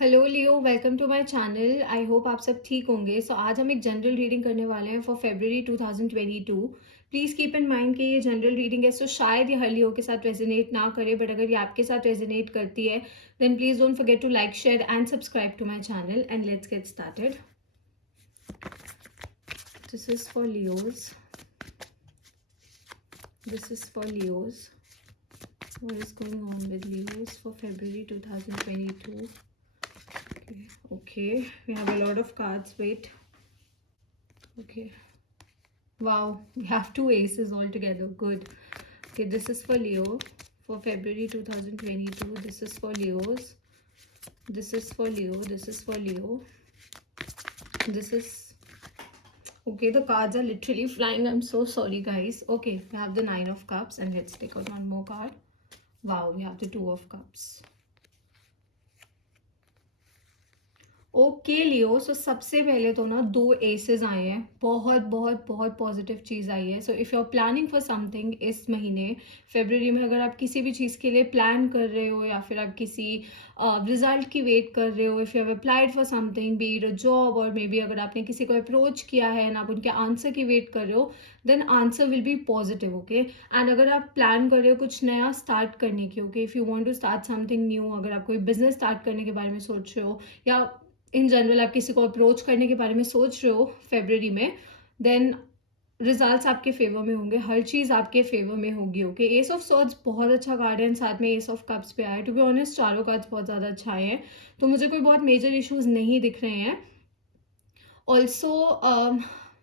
Hello Leo, welcome to my channel. I hope आप सब ठीक होंगे। आज हम एक जनरल रीडिंग करने वाले हैं for February 2022। Please keep in mind कि ये जनरल रीडिंग है, सो शायद ये हर लियो के साथ रेजोनेट ना करे, बट अगर ये आपके साथ रेजोनेट करती है then please don't forget to like, share and subscribe to my channel and let's get started. This is for Leos. This is for Leos. What is going on with Leos for February 2022? Okay, we have a lot of cards. Wait. Okay. Wow, we have two aces altogether. Good. Okay, this is for Leo for February 2022. This is for Leos. This is for Leo. This is for Leo. This is. Okay, the cards are literally flying. I'm so sorry, guys. Okay, we have the Nine of Cups, and let's take out one more card. Wow, we have the Two of Cups. Okay Leo, so सबसे पहले तो ना दो assess आए हैं, बहुत बहुत बहुत पॉजिटिव चीज़ आई है। So if you are planning for something इस महीने फरवरी में, अगर आप किसी भी चीज़ के लिए प्लान कर रहे हो या फिर आप किसी रिजल्ट की वेट कर रहे हो, if you have applied for something B it a job, और मे बी अगर आपने किसी को अप्रोच किया है एंड आप उनके आंसर की वेट कर रहे हो, then answer will be positive. Okay, and अगर आप प्लान कर रहे हो कुछ नया स्टार्ट करने की, okay, if you want to start something new, अगर आप कोई बिजनेस स्टार्ट करने के बारे में सोच रहे हो या इन जनरल आप किसी को अप्रोच करने के बारे में सोच रहे हो फरवरी में, देन रिजल्ट्स आपके फेवर में होंगे, हर चीज़ आपके फेवर में होगी। ओके, एस ऑफ सॉर्ड्स बहुत अच्छा कार्ड है, साथ में एस ऑफ कप्स पे आया। टू बी ऑनेस्ट चारों कार्ड्स बहुत ज़्यादा अच्छे आए हैं, तो मुझे कोई बहुत मेजर इश्यूज नहीं दिख रहे हैं। ऑल्सो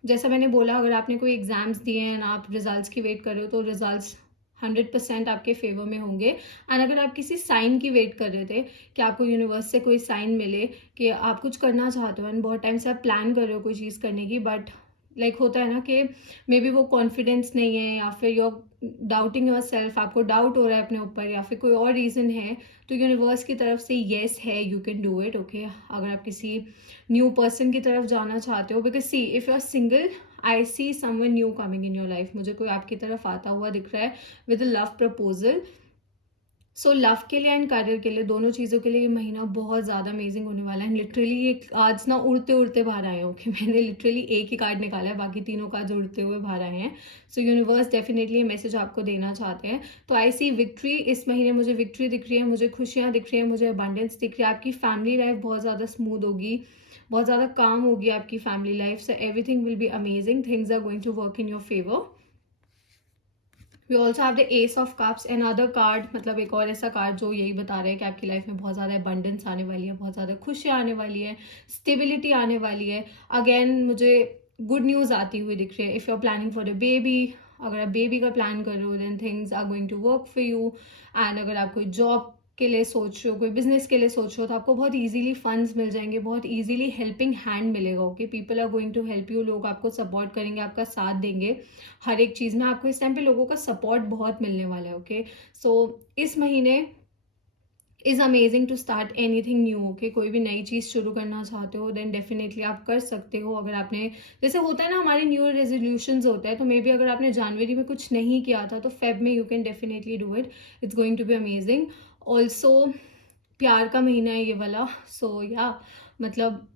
जैसा मैंने बोला, अगर आपने कोई एग्ज़ाम्स दिए हैं, आप रिजल्ट्स की वेट कर रहे हो, तो रिजल्ट्स 100% आपके फेवर में होंगे। एंड अगर आप किसी साइन की वेट कर रहे थे कि आपको यूनिवर्स से कोई साइन मिले कि आप कुछ करना चाहते हो एंड बहुत टाइम से आप प्लान कर रहे हो कोई चीज़ करने की, बट होता है ना कि मे बी वो कॉन्फिडेंस नहीं है या फिर यू डाउटिंग योर सेल्फ, आपको डाउट हो रहा है अपने ऊपर या फिर कोई और रीज़न है, तो यूनिवर्स की तरफ से येस है, you can do it. Okay, अगर आप किसी न्यू पर्सन की तरफ जाना चाहते हो, because see if you are single, I see someone new coming in your life. मुझे कोई आपकी तरफ आता हुआ दिख रहा है with a love proposal. So love के लिए एंड करियर के लिए, दोनों चीज़ों के लिए ये महीना बहुत ज़्यादा अमेजिंग होने वाला है। लिटरली ये आज ना उड़ते उड़ते बाहर आए हो कि मैंने लिटरली एक ही कार्ड निकाला है, बाकी तीनों कार्ड उड़ते हुए बाहर आए हैं। सो यूनिवर्स डेफिनेटली ये मैसेज आपको देना चाहते हैं। तो आई सी विक्ट्री, इस महीने मुझे विक्ट्री दिख रही है, मुझे खुशियाँ दिख रही है, मुझे अबंडेंस दिख रही है। आपकी फैमिली लाइफ बहुत ज़्यादा स्मूथ होगी, बहुत ज़्यादा काम होगी आपकी family life. So everything will be amazing, things are going to work in your favour. We also have the ace of cups, and other card, मतलब एक और ऐसा कार्ड जो यही बता रहा है कि आपकी लाइफ में बहुत ज़्यादा अबंडेंस आने वाली है, बहुत ज़्यादा खुशियाँ आने वाली है, स्टेबिलिटी आने वाली है। अगेन मुझे गुड न्यूज़ आती हुई दिख रही है। If you are planning for a baby, अगर आप बेबी का प्लान कर रहे हो, then things are going to work for you. And अगर आप कोई जॉब के लिए सोच रहे हो, कोई बिजनेस के लिए सोच रहे हो, तो आपको बहुत इजीली फंड्स मिल जाएंगे, बहुत इजीली हेल्पिंग हैंड मिलेगा। Okay, people are going to help you, लोग आपको सपोर्ट करेंगे, आपका साथ देंगे हर एक चीज़ में। आपको इस टाइम पे लोगों का सपोर्ट बहुत मिलने वाला है। ओके, सो इस महीने is amazing to start anything new. Okay, कोई भी नई चीज़ शुरू करना चाहते हो देन डेफिनेटली आप कर सकते हो। अगर आपने, जैसे होता है ना हमारे न्यू ईयर रेजोल्यूशंस होता है, तो मे बी अगर आपने जनवरी में कुछ नहीं किया था तो फेब में you can definitely do it, it's going to be amazing. Also प्यार का महीना है ये वाला। सो या मतलब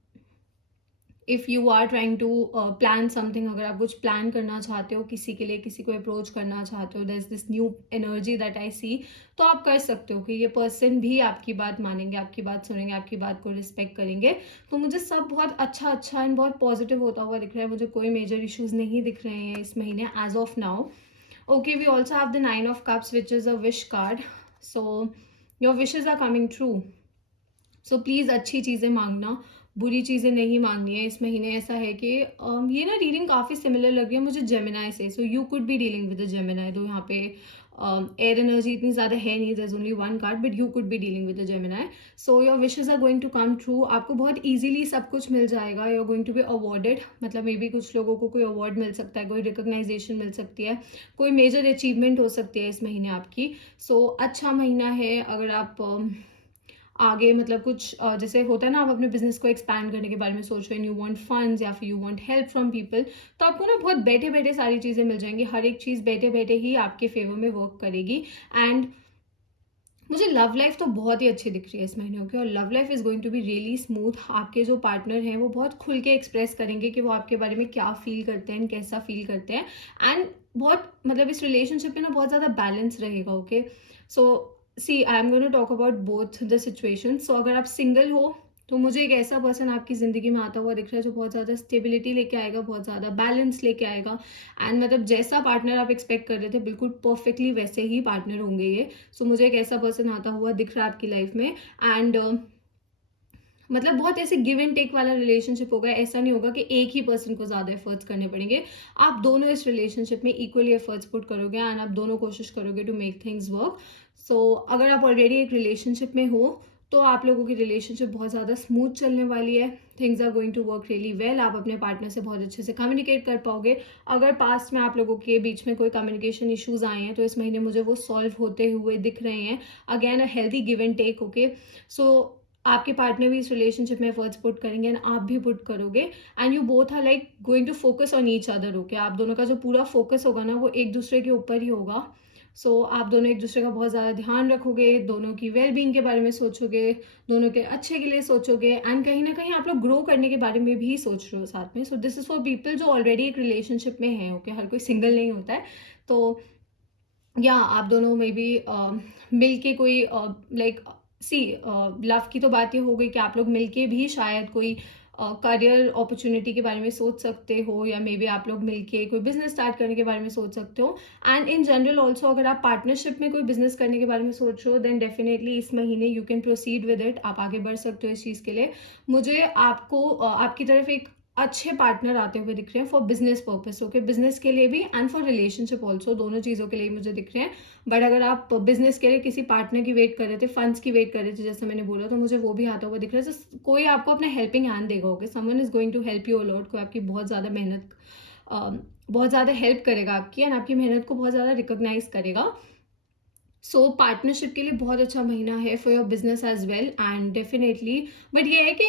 if you are trying to plan something, अगर आप कुछ प्लान करना चाहते हो किसी के लिए, किसी को अप्रोच करना चाहते हो, there is this new energy that I see, तो आप कर सकते हो कि ये पर्सन भी आपकी बात मानेंगे, आपकी बात सुनेंगे, आपकी बात को रिस्पेक्ट करेंगे। तो मुझे सब बहुत अच्छा अच्छा एंड बहुत पॉजिटिव होता हुआ दिख रहा है, मुझे कोई मेजर इशूज़ नहीं दिख रहे हैं इस महीने as of now. Okay, we also have the nine of cups which is a wish card. So your wishes are coming true. So please अच्छी चीज़ें मांगना, बुरी चीज़ें नहीं मांगनी है। इस महीने ऐसा है कि ये ना रीडिंग काफ़ी सिमिलर लग रही है मुझे जेमिनाई से। So you could be dealing with the Gemini, तो यहाँ पे एयर एनर्जी इतनी ज़्यादा है नहीं, there is only one card, but you could be dealing with the Gemini. So your wishes are going to come true, आपको बहुत easily सब कुछ मिल जाएगा। You are going to be awarded, मतलब मे बी कुछ लोगों को कोई अवार्ड मिल सकता है, कोई रिकोगनाइजेशन मिल सकती है, कोई मेजर अचीवमेंट हो सकती है इस महीने आपकी। सो अच्छा महीना है। अगर आप आगे मतलब कुछ जैसे होता है ना, आप अपने बिजनेस को एक्सपैंड करने के बारे में सोच रहे हैं, यू वांट फंड्स या फिर you want help from people, तो आपको ना बहुत बैठे बैठे सारी चीज़ें मिल जाएंगी, हर एक चीज़ बैठे बैठे ही आपके फेवर में वर्क करेगी। एंड मुझे लव लाइफ तो बहुत ही अच्छी दिख रही है इस महीने, ओके, और love life is going to be really smooth. आपके जो पार्टनर हैं वो बहुत खुल के एक्सप्रेस करेंगे कि वो आपके बारे में क्या फील करते हैं, कैसा फील करते हैं। एंड बहुत मतलब इस रिलेशनशिप में ना बहुत ज़्यादा बैलेंस रहेगा, okay. So see I am gonna talk about both the situation. So अगर आप सिंगल हो तो मुझे एक ऐसा पर्सन आपकी ज़िंदगी में आता हुआ दिख रहा है जो बहुत ज़्यादा स्टेबिलिटी लेके आएगा, बहुत ज़्यादा बैलेंस लेके आएगा। एंड मतलब जैसा पार्टनर आप एक्सपेक्ट कर रहे थे बिल्कुल परफेक्टली वैसे ही पार्टनर होंगे ये। सो मुझे एक ऐसा पर्सन आता हुआ दिख रहा है आपकी लाइफ में। एंड मतलब बहुत ऐसे गिव एंड टेक वाला रिलेशनशिप होगा। ऐसा नहीं होगा कि एक ही पर्सन को ज़्यादा एफर्ट्स करने पड़ेंगे। आप दोनों इस रिलेशनशिप में इक्वली एफर्ट्स पुट करोगे एंड आप दोनों कोशिश करोगे टू मेक थिंग्स वर्क। सो अगर आप ऑलरेडी एक रिलेशनशिप में हो तो आप लोगों की रिलेशनशिप बहुत ज़्यादा स्मूथ चलने वाली है। Things are going to work really well. आप अपने पार्टनर से बहुत अच्छे से कम्युनिकेट कर पाओगे। अगर पास्ट में आप लोगों के बीच में कोई कम्युनिकेशन इश्यूज आए हैं तो इस महीने मुझे वो सॉल्व होते हुए दिख रहे हैं। Again a healthy give and take, okay. So आपके पार्टनर भी इस रिलेशनशिप में एफर्ट्स पुट करेंगे एंड आप भी पुट करोगे। And you both are like going to focus on each other, okay. आप दोनों का जो पूरा फोकस होगा ना वो एक दूसरे के ऊपर ही होगा। सो आप दोनों एक दूसरे का बहुत ज़्यादा ध्यान रखोगे, दोनों की वेलबींग के बारे में सोचोगे, दोनों के अच्छे के लिए सोचोगे एंड कहीं ना कहीं आप लोग ग्रो करने के बारे में भी सोच रहे हो साथ में। So this is for people जो ऑलरेडी एक रिलेशनशिप में है, ओके। हर कोई सिंगल नहीं होता है। तो या आप दोनों में भी मिल के कोई लाइक सी लव की तो बात ये हो गई कि आप लोग मिलके भी शायद कोई करियर अपॉर्चुनिटी के बारे में सोच सकते हो, या मे बी आप लोग मिलके कोई बिजनेस स्टार्ट करने के बारे में सोच सकते हो। एंड इन जनरल ऑल्सो अगर आप पार्टनरशिप में कोई बिजनेस करने के बारे में सोच रहे हो देन डेफिनेटली इस महीने you can proceed with it. आप आगे बढ़ सकते हो इस चीज़ के लिए। मुझे आपको आपकी तरफ एक अच्छे पार्टनर आते हुए दिख रहे हैं for business purpose, okay. Business के लिए भी एंड फॉर रिलेशनशिप ऑल्सो, दोनों चीज़ों के लिए मुझे दिख रहे हैं। बट अगर आप बिजनेस के लिए किसी पार्टनर की वेट कर रहे थे, फंड्स की वेट कर रहे थे जैसे मैंने बोला, तो मुझे वो भी आता हुआ दिख रहा है। तो कोई आपको अपना हेल्पिंग हैंड देगा, okay. Someone is going to help you a lot. कोई आपकी बहुत ज़्यादा मेहनत बहुत ज़्यादा हेल्प करेगा आपकी एंड आपकी मेहनत को बहुत ज़्यादा रिकॉग्नाइज करेगा। सो पार्टनरशिप के लिए बहुत अच्छा महीना है for your business as well and definitely. But ये है कि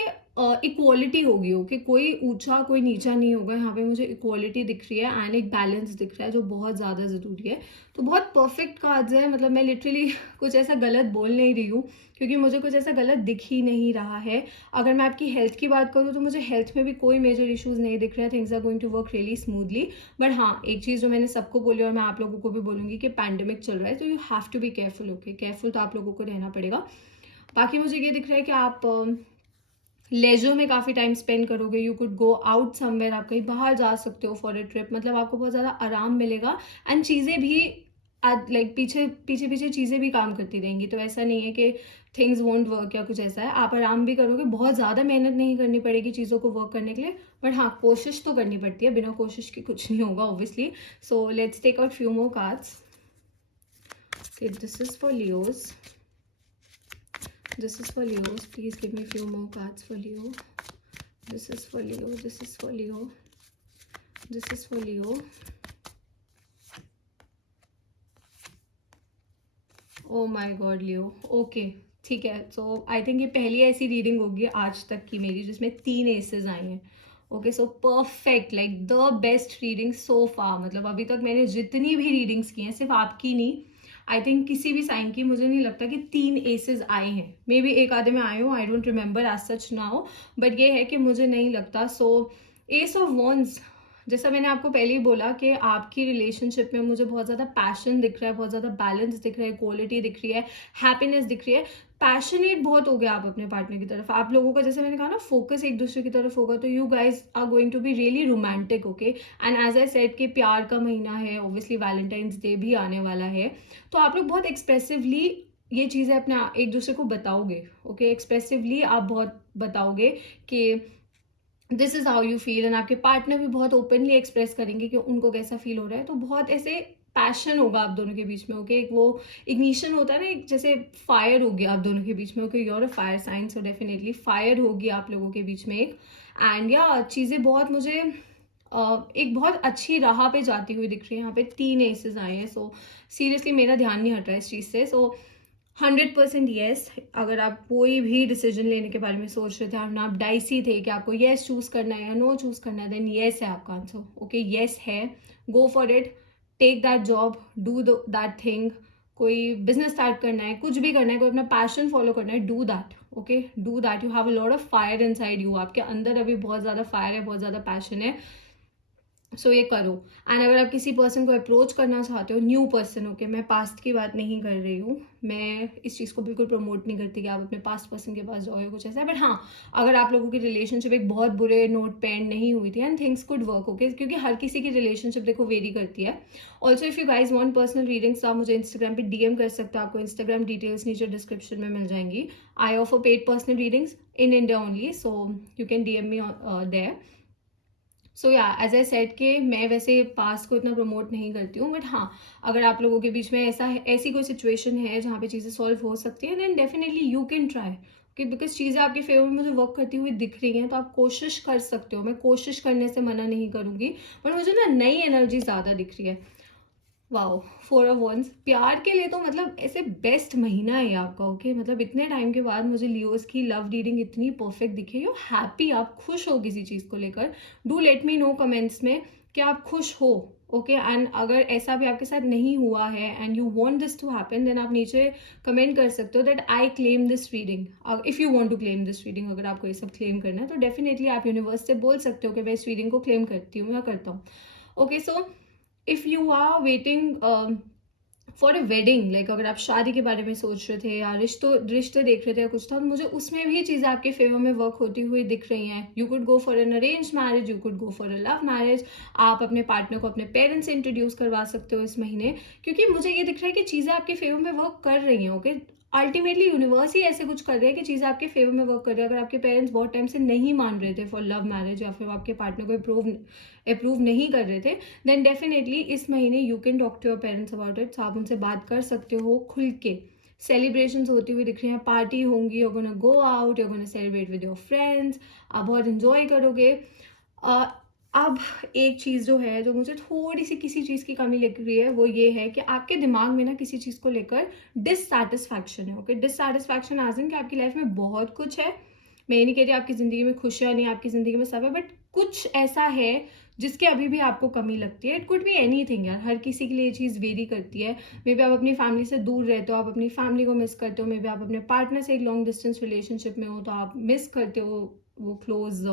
इक्वालिटी होगी, ओके। कोई ऊंचा कोई नीचा नहीं होगा यहाँ पे। मुझे इक्वालिटी दिख रही है एंड एक बैलेंस दिख रहा है जो बहुत ज़्यादा ज़रूरी है। तो बहुत परफेक्ट कार्ड्स है। मतलब मैं लिटरली कुछ ऐसा गलत बोल नहीं रही हूँ क्योंकि मुझे कुछ ऐसा गलत दिख ही नहीं रहा है। अगर मैं आपकी हेल्थ की बात करूँ तो मुझे हेल्थ में भी कोई मेजर इश्यूज नहीं दिख रहे हैं। Things are going to work really smoothly. But हाँ, एक चीज़ जो मैंने सबको बोली और मैं आप लोगों को भी बोलूँगी कि पैंडेमिक चल रहा है तो you have to be careful, okay. Careful तो आप लोगों को रहना पड़ेगा। बाकी मुझे ये दिख रहा है कि आप लेजर में काफ़ी टाइम स्पेंड करोगे। You could go out somewhere. आप कहीं बाहर जा सकते हो फॉर अ ट्रिप। मतलब आपको बहुत ज़्यादा आराम मिलेगा एंड चीज़ें भी लाइक पीछे पीछे पीछे चीज़ें भी काम करती रहेंगी। तो ऐसा नहीं है कि थिंग्स वोंट वर्क या कुछ ऐसा है। आप आराम भी करोगे, बहुत ज़्यादा मेहनत नहीं करनी पड़ेगी चीज़ों को वर्क करने के लिए। बट हाँ, कोशिश तो करनी पड़ती है, बिना कोशिश के कुछ नहीं होगा obviously. So let's take out few more cards. This is for Leos. This is for Leo. Please give me a few more cards for Leo. This is for Leo. This is for Leo. This is for Leo. Oh my God, Leo. Okay. ठीक है। सो I think ये पहली ऐसी reading होगी आज तक की मेरी जिसमें 3 एसेस आई हैं। Okay, so perfect, like the best reading so far. मतलब अभी तक मैंने जितनी भी रीडिंग्स की हैं, सिर्फ आपकी नहीं, आई थिंक किसी भी साइन की मुझे नहीं लगता कि 3 एसेस आए हैं। मे बी एक आधे में आए हो, I don't remember as such now, but ये है कि मुझे नहीं लगता। सो एस ऑफ वॉन्ड्स, जैसा मैंने आपको पहले ही बोला कि आपकी रिलेशनशिप में मुझे बहुत ज़्यादा पैशन दिख रहा है, बहुत ज़्यादा बैलेंस दिख रहा है, क्वालिटी दिख रही है, हैप्पीनेस दिख रही है। पैशनेट बहुत हो गया आप अपने पार्टनर की तरफ। आप लोगों का, जैसे मैंने कहा ना, फोकस एक दूसरे की तरफ होगा तो you guys are going to be really romantic, okay. And as I said कि प्यार का महीना है, ऑब्वियसली वैलेंटाइंस डे भी आने वाला है, तो आप लोग बहुत एक्सप्रेसिवली ये चीज़ें अपने एक दूसरे को बताओगे, ओके। एक्सप्रेसिवली आप बहुत बताओगे कि this is how you feel and आपके पार्टनर भी बहुत ओपनली एक्सप्रेस करेंगे कि उनको कैसा फील हो रहा है। तो बहुत ऐसे पैशन होगा आप दोनों के बीच में, ओके। एक वो इग्निशन होता है ना, एक जैसे फायर होगी आप दोनों के बीच में, okay. You are a fire sign, so definitely fire होगी आप लोगों के बीच में एक। एंड या चीज़ें बहुत मुझे एक बहुत अच्छी राह पे जाती हुई दिख रही है। यहाँ पे 3 एसेस आए हैं। सो सीरियसली मेरा ध्यान नहीं हट रहा है इस चीज़ से। सो 100% येस। अगर आप कोई भी डिसीजन लेने के बारे में सोच रहे थे और ना आप डाइसी थे कि आपको येस चूज करना है या नो चूज करना है, देन येस है आपका आंसर, ओके। येस है, go for it, take that job, do that thing, कोई बिजनेस स्टार्ट करना है, कुछ भी करना है, कोई अपना पैशन फॉलो करना है, do that, okay, do that. You have a lot of fire inside you, आपके अंदर अभी बहुत ज़्यादा फायर है, बहुत ज़्यादा पैशन है, सो ये करो। एंड अगर आप किसी पर्सन को अप्रोच करना चाहते हो, न्यू पर्सन, ओके, मैं पास्ट की बात नहीं कर रही हूँ, मैं इस चीज़ को बिल्कुल प्रमोट नहीं करती कि आप अपने पास्ट पर्सन के पास जाओ या कुछ ऐसा है, बट हाँ, अगर आप लोगों की रिलेशनशिप एक बहुत बुरे नोट पे एंड नहीं हुई थी and things could work, okay, क्योंकि हर किसी की रिलेशनशिप देखो वेरी करती है। Also if you guys want personal readings, आप मुझे इंस्टाग्राम पे डीएम कर सकते हो, आपको इंस्टाग्राम डिटेल्स नीचे डिस्क्रिप्शन में मिल जाएंगी। I offer paid personal readings in India only, so you can DM me there. So या एज आई सेड कि मैं वैसे पास्ट को इतना प्रमोट नहीं करती हूँ, बट हाँ, अगर आप लोगों के बीच में ऐसी कोई सिचुएशन है जहाँ पे चीज़ें सॉल्व हो सकती हैं, then definitely you can try, कि बिकॉज चीज़ें आपके फेवर में मुझे वर्क करती हुई दिख रही हैं, तो आप कोशिश कर सकते हो, मैं कोशिश करने से मना नहीं करूँगी, बट मुझे ना नई एनर्जी ज़्यादा दिख रही है। वाओ, 4 ऑफ वंस, प्यार के लिए तो मतलब ऐसे बेस्ट महीना है आपका, ओके, मतलब इतने टाइम के बाद मुझे लियोस की लव रीडिंग इतनी परफेक्ट दिखी, यू हैप्पी, आप खुश हो किसी चीज़ को लेकर, do let me know comments में कि आप खुश हो, ओके, एंड अगर ऐसा भी आपके साथ नहीं हुआ है and you want this to happen, then आप नीचे कमेंट कर सकते हो that I claim this reading. If you want to claim this reading, अगर आपको ये सब क्लेम करना है तो डेफिनेटली आप यूनिवर्स से बोल सकते हो कि मैं इस रीडिंग को क्लेम करती हूँ या करता हूँ, okay. So if you are waiting for a wedding, like अगर आप शादी के बारे में सोच रहे थे या रिश्ते देख रहे थे या कुछ था, तो मुझे उसमें भी चीज़ें आपके फेवर में वर्क होती हुई दिख रही हैं। You could go for an arrange marriage, you could go for a love marriage, आप अपने पार्टनर को अपने पेरेंट्स से इंट्रोड्यूस करवा सकते हो इस महीने, क्योंकि मुझे ये दिख रहा है कि चीज़ें आपके फेवर में वर्क कर रही हैं, ओके। अल्टीमेटली यूनिवर्स ही ऐसे कुछ कर रहे हैं कि चीज़ें आपके फेवर में वर्क कर रही है। अगर आपके पेरेंट्स बहुत टाइम से नहीं मान रहे थे फॉर लव मैरिज, या फिर आपके पार्टनर को अप्रूव नहीं कर रहे थे, देन डेफिनेटली इस महीने you can talk to your parents about it, आप उनसे बात कर सकते हो खुल के। सेलिब्रेशंस होती हुई दिख रही हैं, पार्टी होंगी, you're gonna go out, you're gonna celebrate with your friends, आप बहुत इंजॉय करोगे। अ, अब एक चीज़ जो है, जो मुझे थोड़ी सी किसी चीज़ की कमी लग रही है, वो ये है कि आपके दिमाग में ना किसी चीज़ को लेकर डिससैटिस्फैक्शन है, ओके। डिससैटिस्फैक्शन एज इन कि आपकी लाइफ में बहुत कुछ है, मैं ये नहीं कह रही आपकी ज़िंदगी में खुशियाँ नहीं, आपकी ज़िंदगी में सब है, बट कुछ ऐसा है जिसकी अभी भी आपको कमी लगती है। इट कुड बी एनीथिंग यार, हर किसी के लिए ये चीज़ वेरी करती है। मे बी आप अपनी फैमिली से दूर रहते हो, आप अपनी फैमिली को मिस करते हो, मे बी आप अपने पार्टनर से एक लॉन्ग डिस्टेंस रिलेशनशिप में हो, तो आप मिस करते हो वो क्लोज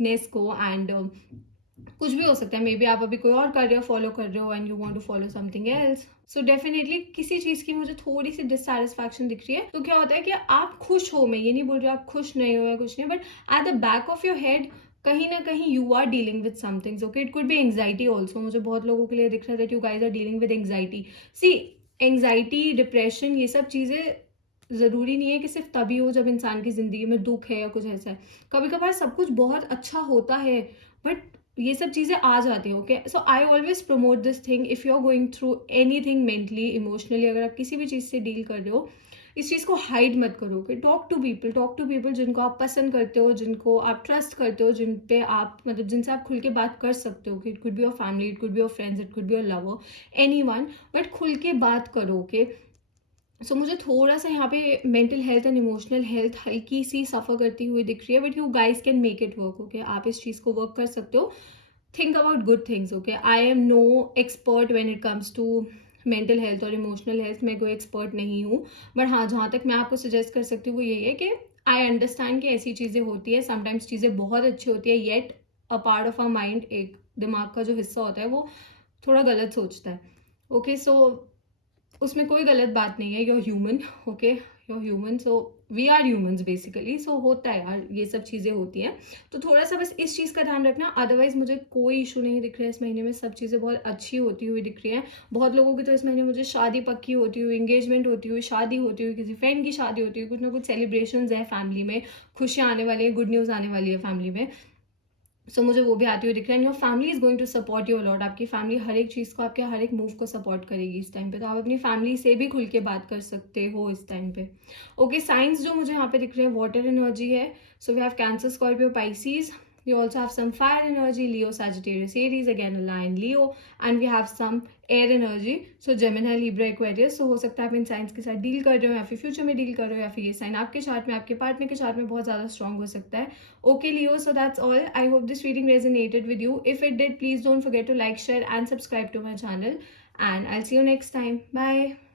नेस को, एंड कुछ भी हो सकता है, मे बी आप अभी कोई और कार्य फॉलो कर रहे हो and you want to follow something else. So definitely किसी चीज़ की मुझे थोड़ी सी डिससैटिस्फैक्शन दिख रही है, तो क्या होता है कि आप खुश हो, मैं ये नहीं बोल रही आप खुश नहीं हो या कुछ नहीं, but at the back of your head कहीं ना कहीं you are dealing with somethings, okay. It could be anxiety also, मुझे बहुत लोगों के लिए दिख रहा है that you guys are dealing with anxiety. See, anxiety, depression, ये सब चीज़ें ज़रूरी नहीं है कि सिर्फ तभी हो जब इंसान की ज़िंदगी में दुख है या कुछ ऐसा है। कभी कभार सब कुछ बहुत अच्छा होता है, बट ये सब चीज़ें आ जाती हैं, okay. So I always promote this thing, if you are going through anything mentally, emotionally, अगर आप किसी भी चीज़ से डील कर रहे हो, इस चीज़ को हाइड मत करो, ओके। टॉक टू पीपल जिनको आप पसंद करते हो, जिनको आप ट्रस्ट करते हो, जिन पे आप मतलब जिनसे आप खुल के बात कर सकते हो, कि it could be your family, it could be your friends, it could be your lover, any one, but खुल के बात करो, ओके। सो मुझे थोड़ा सा यहाँ पे mental health and emotional health हल्की सी सफ़र करती हुई दिख रही है, but you guys can make it work, okay. आप इस चीज़ को वर्क कर सकते हो। Think about good things, okay. I am no expert when it comes to mental health और इमोशनल हेल्थ, मैं कोई एक्सपर्ट नहीं हूँ, बट हाँ, जहाँ तक मैं आपको सजेस्ट कर सकती हूँ वो यही है कि आई अंडरस्टैंड कि ऐसी चीज़ें होती है, समटाइम्स चीज़ें बहुत अच्छी होती है, yet a part of our mind, एक दिमाग का जो हिस्सा होता है वो थोड़ा गलत सोचता है, ओके। सो उसमें कोई गलत बात नहीं है, you're human, okay, you're human, so we are humans basically. So होता है यार, ये सब चीज़ें होती हैं, तो थोड़ा सा बस इस चीज़ का ध्यान रखना। अदरवाइज मुझे कोई इशू नहीं दिख रहा है इस महीने में, सब चीज़ें बहुत अच्छी होती हुई दिख रही हैं। बहुत लोगों की तो इस महीने मुझे शादी पक्की होती हुई, इंगेजमेंट होती हुई, शादी होती हुई, किसी फ्रेंड की शादी होती हुई, कुछ ना कुछ सेलिब्रेशंस है फैमिली में, खुशियाँ आने वाली है, गुड न्यूज़ आने वाली है फैमिली में। सो मुझे वो भी आती हुई दिख रहा है, and your family is going to support you a lot, आपकी फैमिली हर एक चीज़ को, आपके हर एक मूव को सपोर्ट करेगी इस टाइम पे, तो आप अपनी फैमिली से भी खुल के बात कर सकते हो इस टाइम पे, ओके। साइंस जो मुझे यहाँ पे दिख रहे हैं, वाटर एनर्जी है, so we have Cancer, Scorpio, Pisces, you also have some fire energy, Leo, Sagittarius, Aries, again a lion, Leo, and we have some air energy, so Gemini, Libra, Aquarius। so हो सकता है आप in science के साथ deal कर रहे हो, या फिर फ्यूचर में डील कर रहे हो, या फिर ये साइन आपके चार्ट में, आपके पार्टनर के चार्ट में बहुत ज़्यादा स्ट्रॉन्ग हो सकता है, okay Leo। so that's all, I hope this reading resonated with you. If it did, please don't forget to like, share and subscribe to my channel, and I'll see you next time. Bye.